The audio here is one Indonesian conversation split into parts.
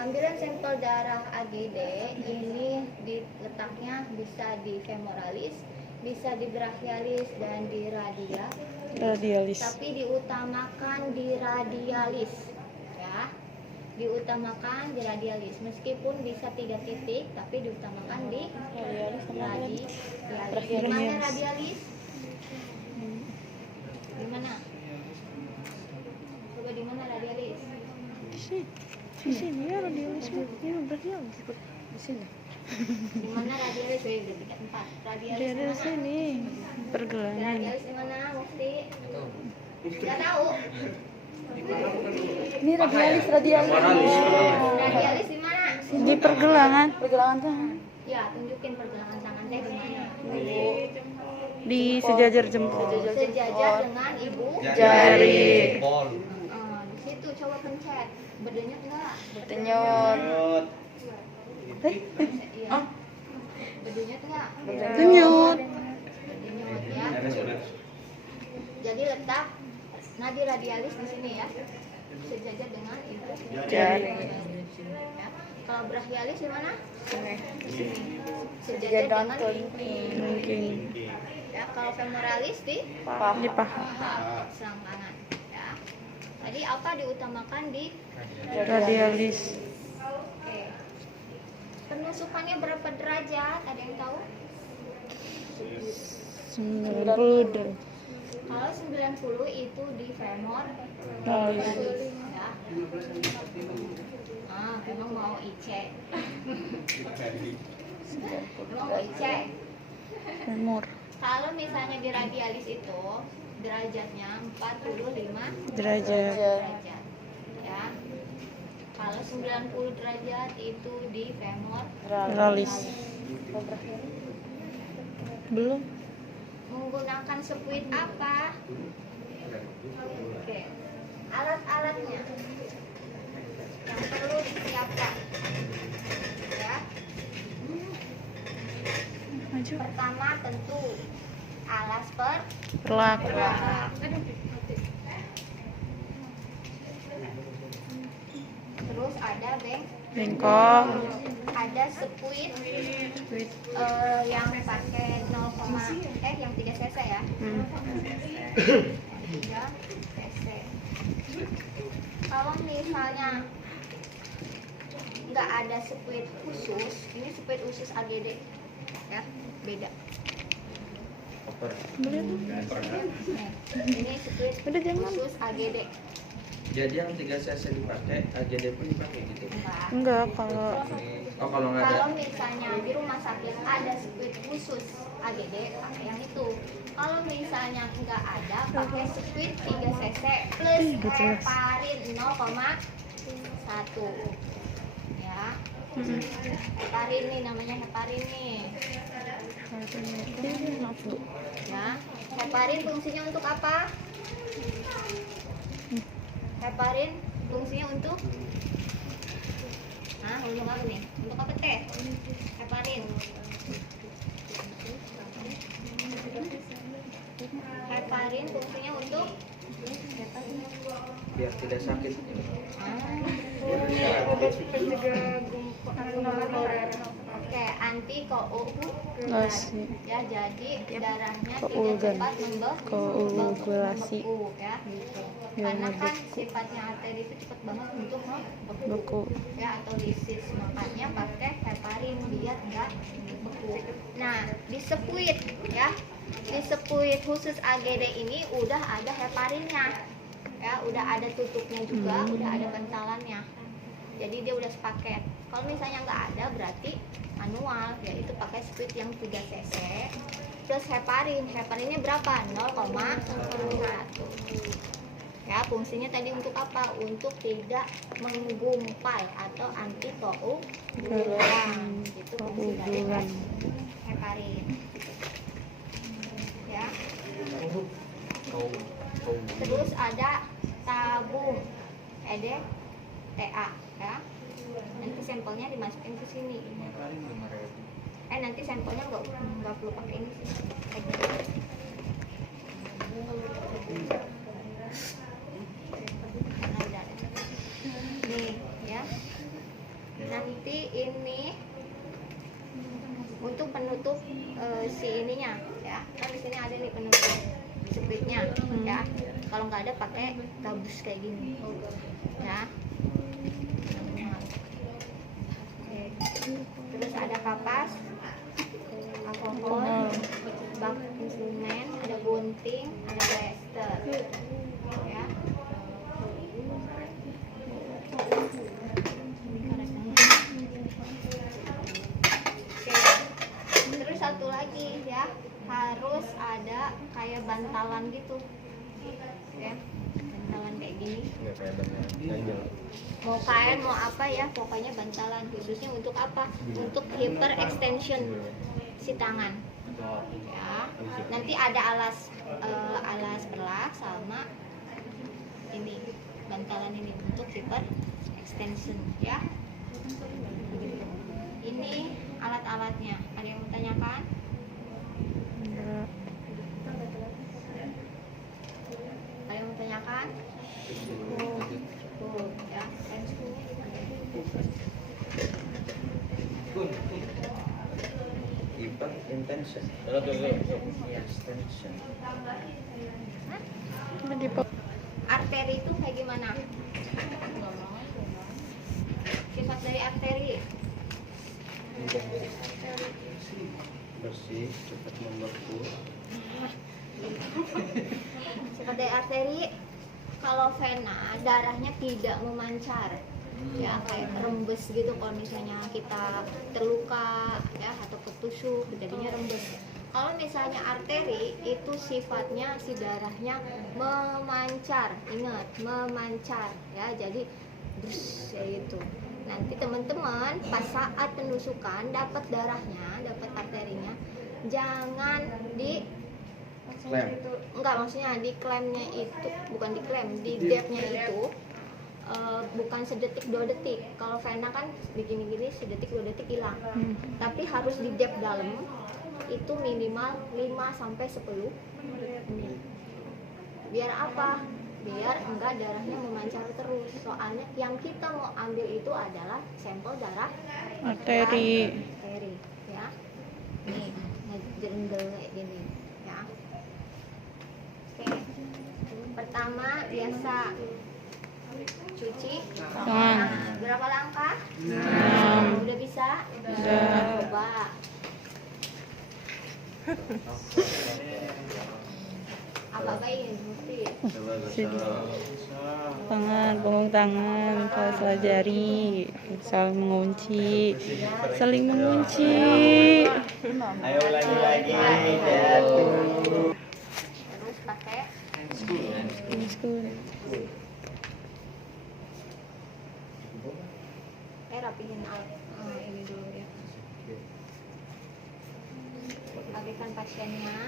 Pengambilan sampel darah AGD ini letaknya bisa di femoralis, bisa di brachialis dan di Radialis. tapi diutamakan di radialis, ya. Diutamakan di radialis, meskipun bisa 3 titik, tapi diutamakan di radialis. Di mana radialis? Di mana? Coba di mana radialis? Di sini ya radialis. Ini radialis di sini. Di mana radialis? Berarti tempat. Radialis ini pergelangan. Radialis di mana, Mufti? Enggak tahu. Ini radialis. Radialis di mana? Di pergelangan tangan. Ya, tunjukin pergelangan tangan teh di mana? Di sejajar jempol. Sejajar dengan ibu Jari. di situ coba pencet. Berdenyut enggak? Denyut. Iya. Berdenyut enggak? Denyut. Berdenyut ya. Jadi letak nadi radialis di sini ya. Sejajar dengan ibu Jari. Ya. Kalau brachialis di mana? Di sini. Sejajar Sejajar dengan dengan kelingking. kelingking. Ya, kalau femoralis di Di paha. selangkangan. Ya. Tadi apa diutamakan di Radialis. Oke. Penusukannya berapa derajat? Ada yang tahu? 90 derajat. Kalau 90 itu di femoralis. Ya. Memang mau IC. Memang mau IC. Femur. Kalau misalnya di radialis itu derajatnya 45 Derajat. derajat. Ya. Kalau 90 derajat itu di Femoralis. Belum. Menggunakan spuit apa? Oke. Alat-alatnya yang perlu disiapkan. Ya. Maju. Pertama tentu alas Perlak. Terus ada Bengkok. ada spuit yang pakai 0, yang 3 cc ya. 3 cc. Kalau misalnya nggak ada spuit khusus, ini spuit khusus AGD ya, beda. Boleh tuh. Ini spuit Udah jangan. khusus AGD. Jadi yang 3 cc dipakai, AGD pun dipakai gitu. Enggak, kalau Kalau nggak ada, Kalau misalnya di rumah sakit ada spuit khusus AGD, pakai yang itu. Kalau misalnya nggak ada, pakai spuit 3 cc plus heparin 0,1. Ya. Heparin nih, namanya heparin nih. Ya. Heparin fungsinya untuk apa? Heparin fungsinya untuk untuk apa nih? Untuk apa teh? Heparin. Heparin fungsinya untuk biar tidak sakit. Oke, anti koagulasi. ya, jadi darahnya tidak Koagulan. cepat Koagulasi. membeku ya gitu. Karena kan sifatnya arteri itu cepat banget untuk Beku. ya, atau lisis, makanya pakai heparin biar enggak beku. Nah, di spuit ya, di spuit khusus AGD ini udah ada heparinnya ya, udah ada tutupnya juga, udah ada bentalannya, jadi dia udah sepaket. Kalau misalnya nggak ada berarti manual, yaitu pakai spuit yang 3 cc plus heparinnya berapa? 0,1. Ya, fungsinya tadi untuk apa? Untuk tidak menggumpal atau anti koagulan. Itu fungsi dari heparin. Ya. Terus ada tabung EDTA ya. Nanti sampelnya dimasukin ke sini. Nanti sampelnya nggak perlu pakai ini sih. Nih ya. itu penutup si ininya ya. Kan di sini ada nih penutup splitnya ya. Kalau nggak ada pakai gabus kayak gini ya. Oke. Terus ada kapas, alkohol, bak instrumen, ada gunting, ada plester ya. Oke. Terus satu lagi ya, harus ada kayak bantalan gitu ya, bantalan kayak gini. Mau kain mau apa ya, pokoknya bantalan khususnya untuk apa? Untuk hyper extension si tangan ya. Nanti ada alas perlah sama ini bantalan ini untuk hyper extension ya. Ini alat-alatnya. Ada yang mau tanyakan? Enggak. Ada yang mau tanyakan? Ya, Hyper intention. Extension. Ini di pop. arteri itu kayak gimana? Sifat dari arteri. Bersih, cepat membeku. Sifat dari arteri, kalau vena darahnya tidak memancar ya, kayak rembes gitu. Kalau misalnya kita terluka ya atau ketusuk jadinya rembes. Kalau misalnya arteri itu sifatnya si darahnya memancar, ingat memancar ya, jadi brus kayak gitu. Nanti teman-teman pas saat penusukan dapat darahnya, dapat arterinya, jangan di Klem. enggak, maksudnya di klemnya itu bukan di klem, di depnya itu bukan sedetik 2 detik. Kalau vena kan begini-gini sedetik 2 detik hilang. Tapi harus di dep dalam itu minimal 5 sampai 10 menit. Biar apa? Biar enggak darahnya memancar terus. Soalnya yang kita mau ambil itu adalah sampel darah Arteri. arteri ya. Nih, ngejendel kayak gini ya. Oke. Pertama biasa cuci Tangan. berapa langkah? 6. Udah bisa? Udah. Coba. Apa ini mesti? Sini. Tangan, punggung tangan, salah jari, saling mengunci, saling mengunci. Ayo ulangi lagi. Terus pakai rapihin ini dulu ya. Rapikan pasiennya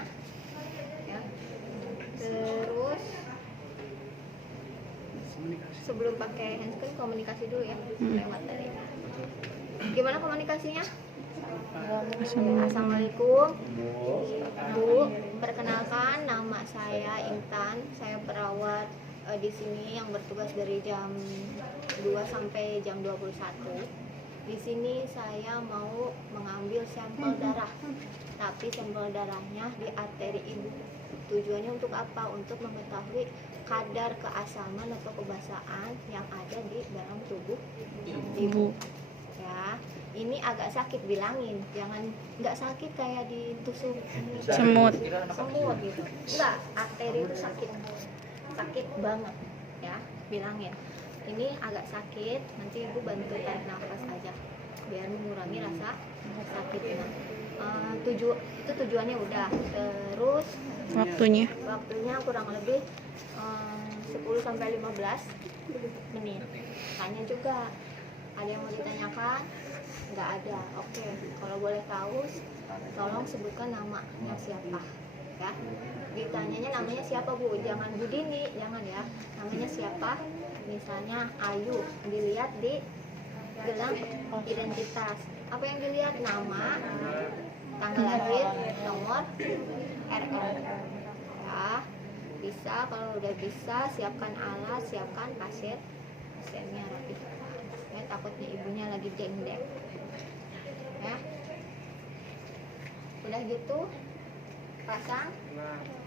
ya. Terus sebelum pakai handscreen komunikasi dulu ya lewat tadi. Gimana komunikasinya? Assalamualaikum Bu, perkenalkan nama saya Intan, saya perawat di sini yang bertugas dari jam 2 sampai jam 21. Di sini saya mau mengambil sampel darah, tapi sampel darahnya di arteri ibu. Tujuannya untuk apa? Untuk mengetahui kadar keasaman atau kebasaan yang ada di dalam tubuh ibu. Ya, ini agak sakit, bilangin, jangan nggak sakit kayak ditusuk Semut. semut gitu. Enggak, arteri itu sakit banget ya, bilangin. Ini agak sakit, nanti ibu bantu tarik nafas aja biar mengurangi rasa sakitnya. Itu tujuannya udah. Terus Waktunya. kurang lebih 10 sampai 15 menit. Tanya juga, ada yang mau ditanyakan? Nggak ada. Oke, kalau boleh tahu tolong sebutkan namanya siapa ya. Ditanyanya namanya siapa Bu, jangan Bu Dini, jangan ya. Namanya siapa? Misalnya Ayu, dilihat di gelang identitas. Apa yang dilihat? Nama, tanggal lahir, nomor RN ya. Bisa, kalau udah bisa siapkan alat, siapkan pasiennya rapikan ya, takutnya ibunya lagi jengdek ya. Udah gitu pasang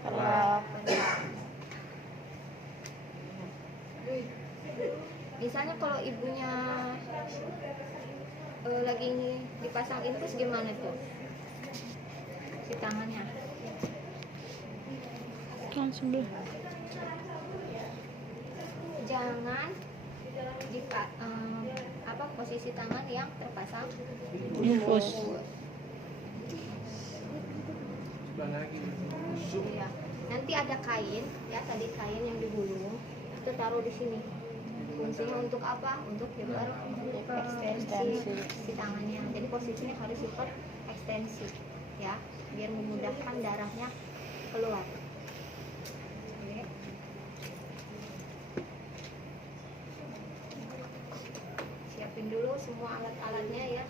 Pelak. pelak. Misalnya kalau ibunya lagi dipasang infus gimana tuh si tangannya? Kan sebelah. Jangan posisi tangan yang terpasang Infus. Iya. Nanti ada kain ya, tadi kain yang digulung itu taruh di sini. Fungsinya untuk apa? Untuk ekstensi si tangannya. Jadi posisinya harus super ekstensi ya, biar memudahkan darahnya keluar. Oke. Siapin dulu semua alat-alatnya ya.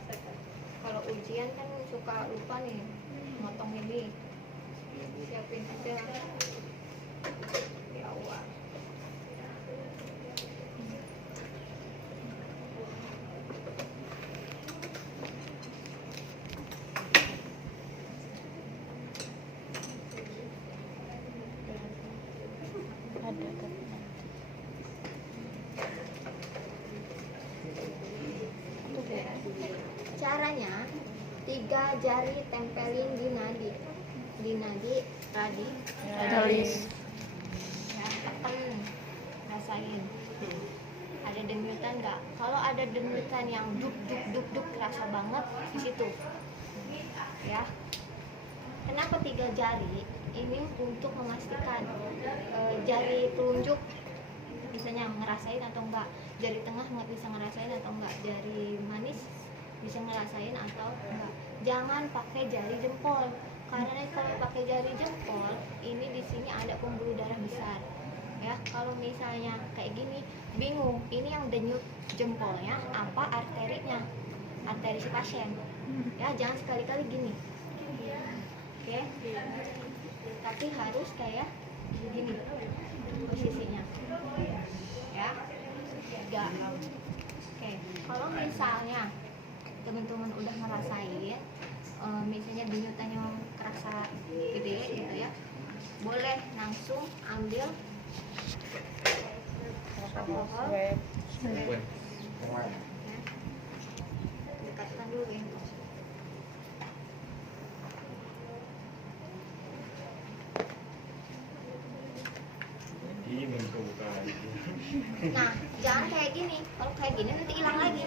Kalau ujian kan suka lupa nih motong ini. Siapin aja. Ya Allah. Ada tapi Caranya 3 jari tempelin di nadi radi Radialis. ya, tekan, rasain ada denyutan nggak. Kalau ada denyutan yang duk duk duk duk kerasa banget di situ ya. Kenapa 3 jari? Ini untuk memastikan jari telunjuk bisanya ngerasain atau enggak, jari tengah nggak bisa ngerasain atau enggak, jari manis bisa ngerasain atau enggak. Jangan pakai jari jempol, karena kalau pakai jari jempol ini di sini ada pembuluh darah besar ya. Kalau misalnya kayak gini bingung ini yang denyut jempolnya apa arterinya, arteri si pasien ya. Jangan sekali-kali gini, oke? Tapi harus kayak gini posisinya ya. Enggak. Oke, kalau misalnya teman-teman udah ngerasain misalnya denyutannya kerasa gede gitu ya, boleh langsung ambil alkohol ya. Dekatkan dulu ya. Nah, jangan kayak gini. Kalau kayak gini nanti hilang lagi.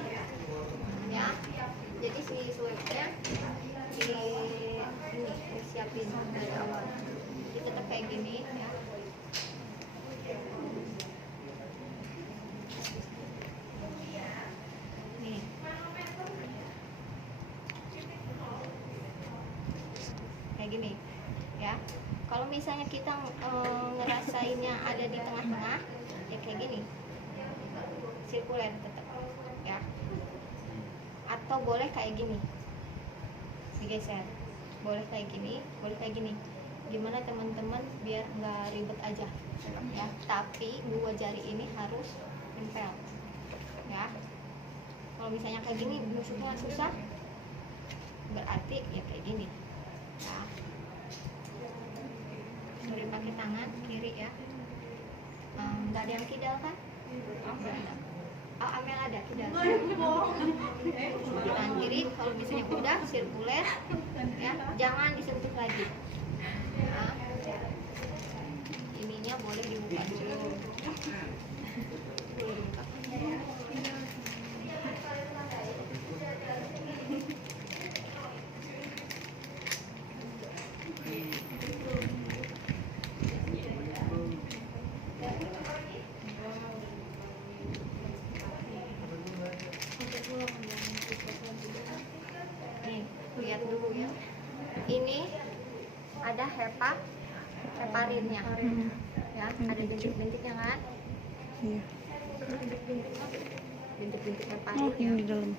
Ya. Jadi si swabnya ini siapin dari awal. Jadi tetap kayak gini ya. Nih. Kayak gini ya. Kalau misalnya kita ngerasainnya ada di tengah-tengah ya kayak gini, sirkuler tetap ya. Atau boleh kayak gini digeser, boleh kayak gini, boleh kayak gini. Gimana teman-teman biar nggak ribet aja ya. Tapi 2 jari ini harus nempel ya. Kalau misalnya kayak gini nusuknya susah, berarti ya kayak gini ya. Boleh pakai tangan kiri ya. Nggak ada yang kidal kan? Nggak ada. Oh, Amel ada kidal. Tangan kiri kalau misalnya udah sirkuler ya, jangan disentuh lagi. Nah, ininya boleh dibuka dulu. Boleh dibuka. Nih, lihat dulu ya. Ini ada heparinnya. Ya, ada bintik-bintiknya kan? Iya. Bintik-bintik Oh, heparin yang ya. di dalam.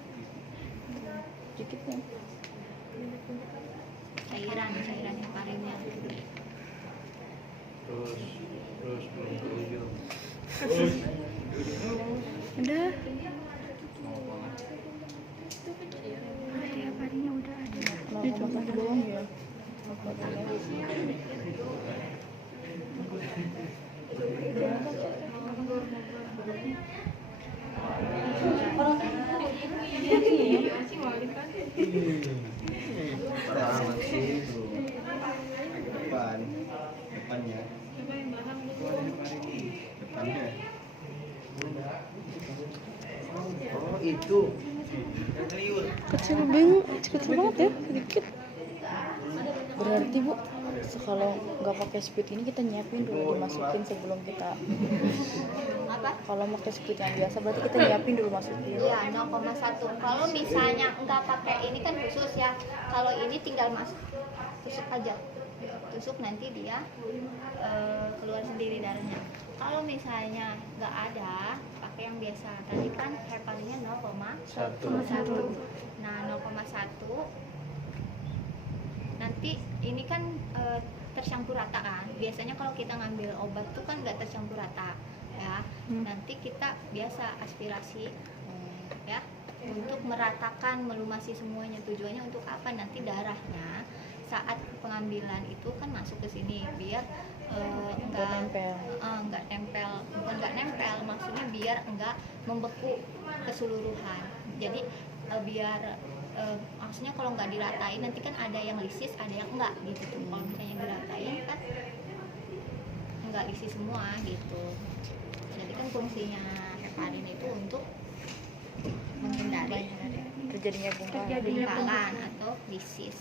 Dikit ya. Cairan heparinnya. Terus belum Udah. Kayak parinya udah ada. Itu doang ya. Parah amat sih bro. Depannya. Oh itu. Kecil banget, kecil banget ya, sedikit. Berarti Bu, kalau nggak pakai speed ini kita nyiapin dulu, dimasukin sebelum kita. Apa? Kalau pakai speed yang biasa berarti kita nyiapin dulu masukin. Iya, 0,1. Kalau misalnya nggak pakai ini kan khusus ya. Kalau ini tinggal tusuk aja. Tusuk nanti dia keluar sendiri darahnya. Kalau misalnya nggak ada, pakai yang biasa. Tadi kan heparinnya 0,1. Nah, 0,1 nanti ini kan tercampur rata kan. Biasanya kalau kita ngambil obat tuh kan nggak tercampur rata ya. Nanti kita biasa aspirasi ya untuk meratakan, melumasi semuanya. Tujuannya untuk apa? Nanti darahnya saat pengambilan itu kan masuk ke sini biar enggak nempel, bukan enggak nempel, maksudnya biar enggak membeku keseluruhan. Jadi biar maksudnya kalau nggak diratain nanti kan ada yang lisis, ada yang enggak gitu tuh. Kalau misalnya diratain kan enggak lisis semua gitu. Jadi kan fungsinya heparin itu untuk menghindari Terjadinya gumpalan atau lisis.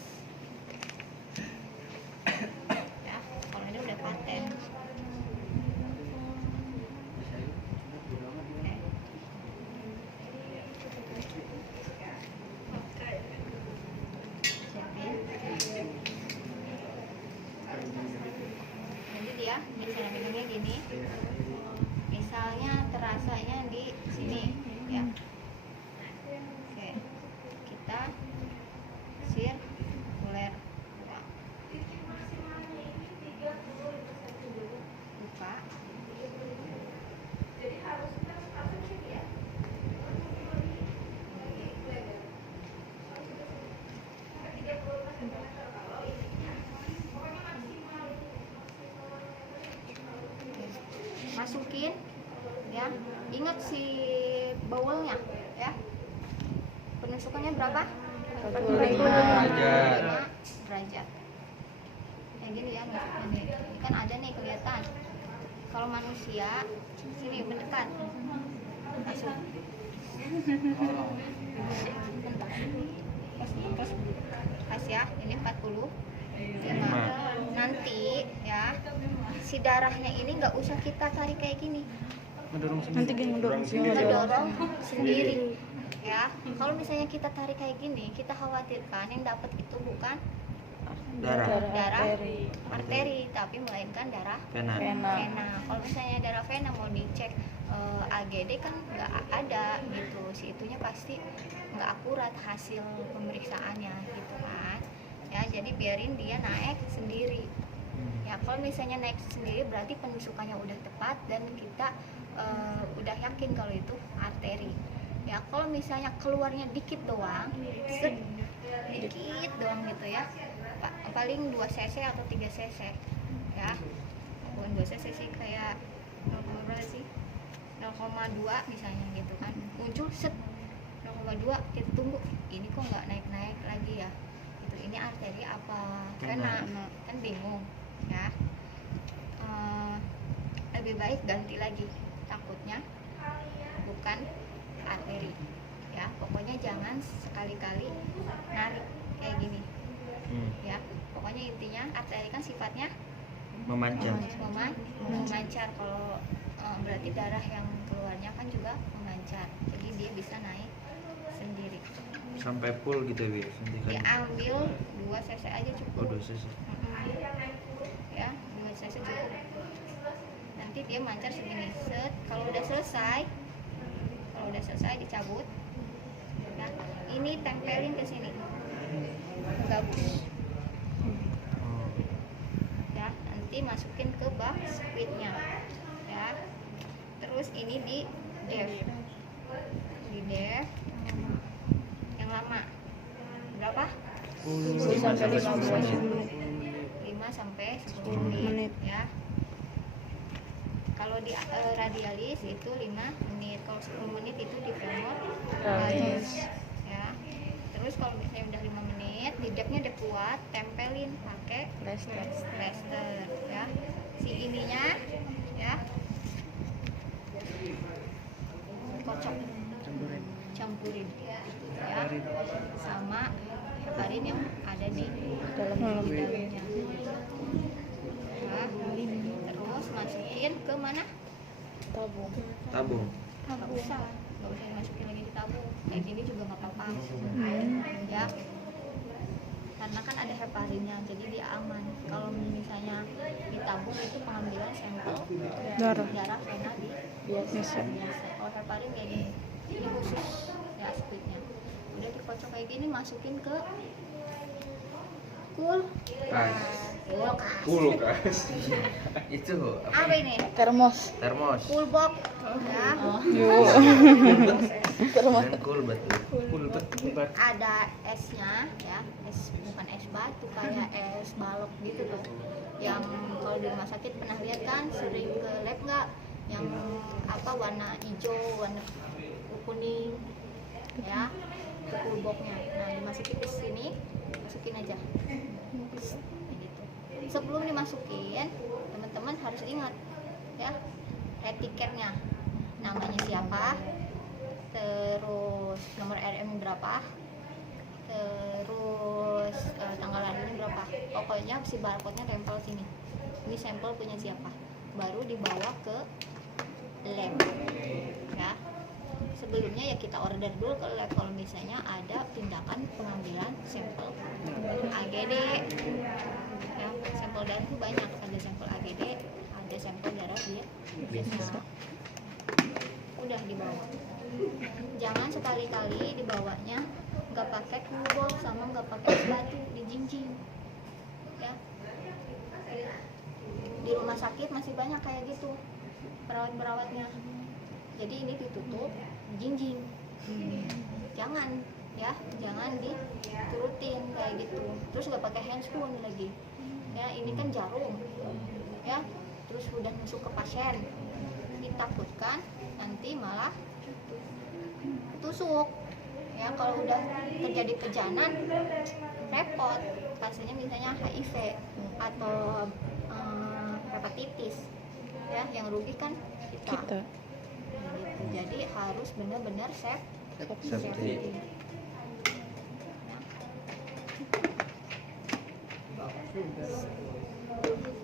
Ya, kalau ini udah paten. Nanti dia misalnya minumnya gini, misalnya terasanya di sini ya. Oke, kita sirkuler buka. Masukin ya, ingat si bawelnya ya, penusukannya berapa? 45 derajat. derajat kayak gini ya, nusuknya nih. Ini kan ada nih kelihatan. Kalau manusia sini mendekat masuk pas ya, ini 40 nanti ya si darahnya ini nggak usah kita tarik kayak gini, nanti gini mendorong ngedorong sendiri ya. Kalau misalnya kita tarik kayak gini, kita khawatirkan yang dapat itu bukan darah arteri, tapi melainkan darah Vena. vena. Kalau misalnya darah vena mau dicek AGD kan nggak ada gitu, si itunya pasti nggak akurat hasil pemeriksaannya gitu kan ya. Jadi biarin dia naik sendiri ya. Kalau misalnya naik sendiri berarti penusukannya udah tepat dan kita udah yakin kalau itu arteri ya. Kalau misalnya keluarnya dikit doang, dikit doang gitu ya, paling 2 cc atau 3 cc ya, bukan 2 cc sih, kayak 0,2 misalnya gitu kan, muncul set 0,2, kita tunggu ini kok nggak naik lagi ya gitu. Ini arteri apa vena kan bingung ya. Lebih baik ganti lagi, takutnya bukan arteri ya. Pokoknya jangan sekali-kali narik kayak gini ya. Pokoknya intinya arteri kan sifatnya Memanjang. memancar. Kalau berarti darah yang keluarnya kan juga memancar, jadi dia bisa naik sendiri. Sampai full gitu ya, Diambil 2 cc aja cukup. Oh 2 cc. Ya, 2 cc cukup. Nanti dia mancar segini. Set, kalau udah selesai dicabut. Nah, ini tempelin ke sini. Gabus. Ya, nanti masukin ke bak squidnya. Ya. Terus ini di def yang lama berapa? 10 sampai 15 dulu. menit. ya. Kalau di radialis itu 5 menit, kalau 10 menit itu di femoralis ya. Terus kalau misalnya udah 5 menit, didepnya udah kuat, tempelin pakai plester ya. Si ininya ya kocok, campurin ya sama heparin yang ada di dalamnya ya. Terus masukin ke mana? Tabung. Tabung. Nggak usah dimasukin lagi di tabung, kayak gini juga nggak apa-apa ya, karena kan ada heparinnya jadi dia aman. Kalau misalnya di tabung itu pengambilan sampel darah vena di biasa. Kalau heparin kayak gini, ini khusus ya squidnya. Udah dikocok kayak gini, masukin ke Kulkas. Itu apa ini? Termos. termos. Coolbox ya. Yuk. Termos. Dan betul. Ada esnya ya, es bukan es batu, kayak es balok gitu tuh, yang kalau di rumah sakit pernah lihat kan, sering ke lab nggak, yang apa warna hijau, warna kuning ya, itu coolboxnya. Nah dimasukin ke sini, masukin aja gitu. Sebelum dimasukin, teman-teman harus ingat ya etiketnya, namanya siapa, terus nomor RM berapa, terus tanggal lahirnya berapa. Pokoknya si barcode-nya tempel sini. Ini sampel punya siapa. Baru dibawa ke lab. Ya. Sebelumnya ya kita order dulu ke lab kalau misalnya ada tindakan pengambilan sampel AGD. Ya, sampel darah itu banyak, ada sampel AGD, ada sampel darah biasa. Udah dibawa. Jangan sekali-kali dibawanya nggak pakai coolbox sama nggak pakai es batu, dijinjing ya. Di rumah sakit masih banyak kayak gitu perawat-perawatnya, jadi ini ditutup jinjing. Jangan ya, jangan diturutin kayak gitu. Terus nggak pakai handscoon lagi ya, ini kan jarum ya, terus udah masuk ke pasien, ditakutkan nanti malah tusuk ya. Kalau udah terjadi kejanan repot, pasiennya misalnya HIV atau hepatitis ya, yang rugi kan kita. Gitu. Jadi harus benar-benar safety.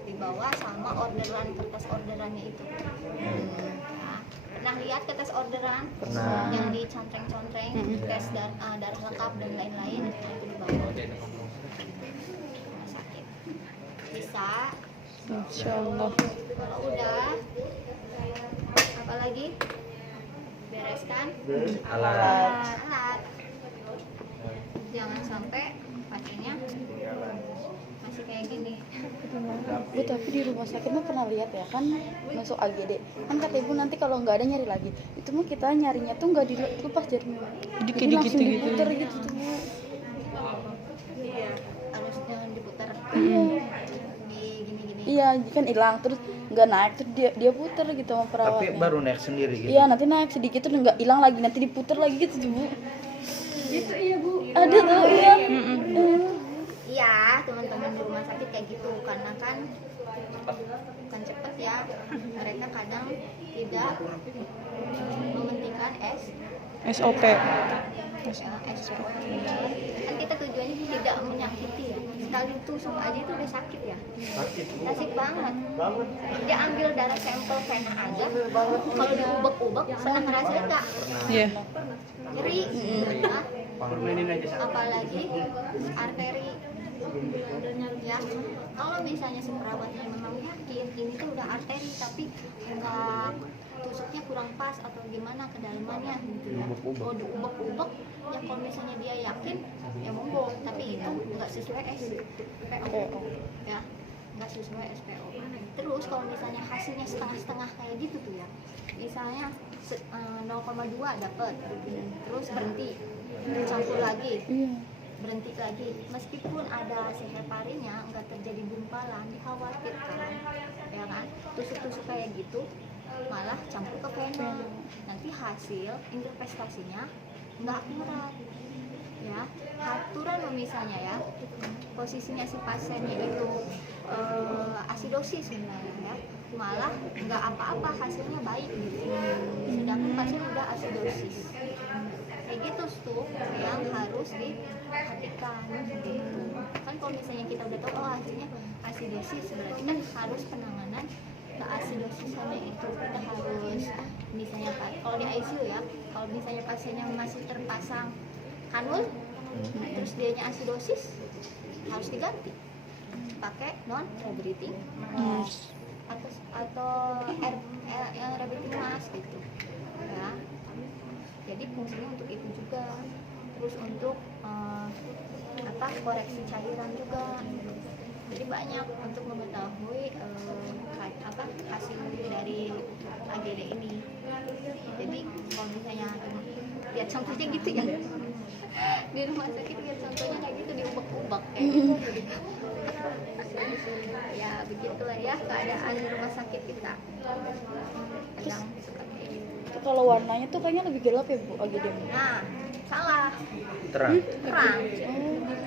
Dibawa sama orderan, kertas orderannya itu. Nah, pernah lihat kertas orderan? Pernah. Yang dicontreng-contreng, tes darah lengkap dan lain-lain, itu dibawa rumah sakit. Bisa. Insyaallah. Kalau udah, apalagi bereskan alat. Jangan sampai pasiennya masih kayak gini. Bu, tapi di rumah sakit mah pernah lihat ya kan, masuk AGD kan kata ibu nanti kalau nggak ada nyari lagi. Itu mah kita nyarinya tuh nggak dilepas jarinya, jadi langsung diputer gitu tuh Bu. Iya, harus jangan diputar. Di gini-gini. Iya kan hilang terus nggak naik, terus dia puter gitu sama Tapi perawatnya. baru naik sendiri gitu. Iya, nanti naik sedikit terus nggak hilang lagi, nanti diputer lagi gitu tuh Bu. Gitu iya Bu. Ada tuh iya. Iya, teman-teman di rumah sakit kayak gitu, karena kan bukan cepet ya, mereka kadang tidak mementingkan SOP. SPO. Kan kita tujuannya tidak menyakiti ya. Sekali tusuk aja itu udah sakit ya. Sakit banget. Dia ambil darah sampel vena aja. Kalau diubek-ubek, pernah ngerasain nggak? Iya. Nyeri. Nah, apalagi arteri. Ya, kalau misalnya si perawatnya memang yakin ini tuh udah arteri tapi enggak, tusuknya kurang pas atau gimana kedalamannya gitu ya, kalau diubek-ubek ya, kalau misalnya dia yakin ya monggo, tapi itu enggak sesuai SPO ya, enggak sesuai SPO. Terus kalau misalnya hasilnya setengah-setengah kayak gitu tuh ya, misalnya 0,2 dapat terus berhenti, campur lagi berhenti lagi. Meskipun ada si heparinnya nggak terjadi gumpalan, dikhawatirkan ya kan, tusuk-tusuk kayak gitu malah campur ke vena, nanti hasil investasinya nggak akurat ya. Aturan misalnya ya, posisinya si pasiennya itu asidosis sebenarnya ya, malah nggak apa-apa, hasilnya baik gitu, sedangkan pasien udah asidosis. Kayak gitu tuh yang harus diperhatikan gitu kan. Kalau misalnya kita udah tahu oh hasilnya asidosis, berarti kan harus penanganan keasidosisannya itu. Kita harus misalnya kalau di ICU ya, kalau misalnya pasiennya masih terpasang kanul terus dianya asidosis, harus diganti pakai non rebreathing atau yang rebreathing mask gitu ya. Jadi fungsinya untuk itu juga, terus untuk koreksi cairan juga. Jadi banyak untuk mengetahui hasil dari AGD ini. Jadi kalau misalnya lihat contohnya gitu ya, di rumah sakit lihat contohnya kayak gitu, diubek-ubek kayak gitu. Ya begitulah ya keadaan di rumah sakit kita. Kadang suka kayak gitu. Itu kalau warnanya tuh kayaknya lebih gelap ya Bu AGD. Nah, salah. Terang. Terang.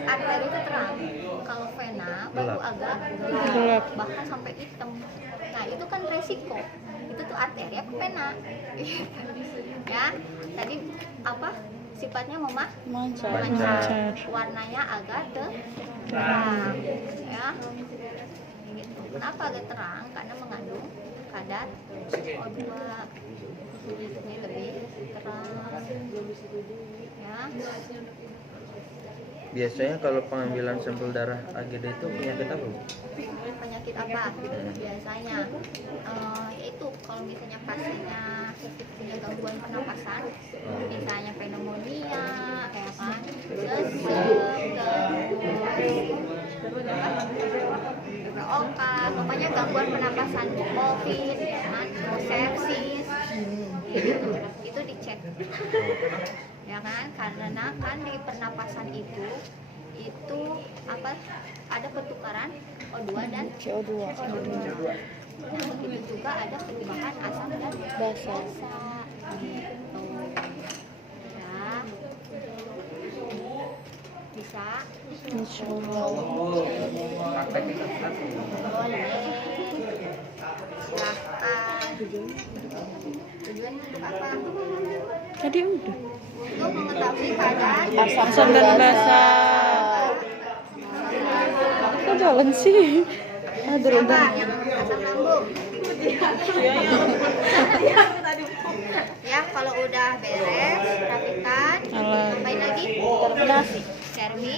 Arteri itu terang. Kalau vena baru Gelap. agak Gelap. bahkan sampai hitam. Nah, itu kan resiko. Itu tuh arteri apa vena? Ya, tadi apa? Sifatnya Memancar. Warnanya agak terang. Ya. Gitu. Kenapa agak terang? Karena mengandung kadar O2. Ini lebih terang. Ya. Biasanya kalau pengambilan sampel darah AGD itu penyakit apa, Bu? Penyakit apa biasanya? Yaitu kalau misalnya pasiennya punya gangguan pernapasan, misalnya pneumonia, ya kan, oka, pokoknya gangguan pernapasan, COVID, ya kan, sepsis, gitu. Itu dicek, ya kan, karena kan di pernapasan itu apa, ada pertukaran O2 dan CO2. Nah, begitu juga ada perubahan asam dan Basa. gitu. Ya. Bisa. Insyaallah. Praktek kita. Boleh. Silahkan. Tujuan untuk apa? Tadi udah. Untuk mengetahui keadaan Asam dan basa. Kok jalan sih? Aduh, siapa yang asam lambung? Ya, kalau udah beres, rapikan. Alah. Ngapain lagi? Terminasi. Termi.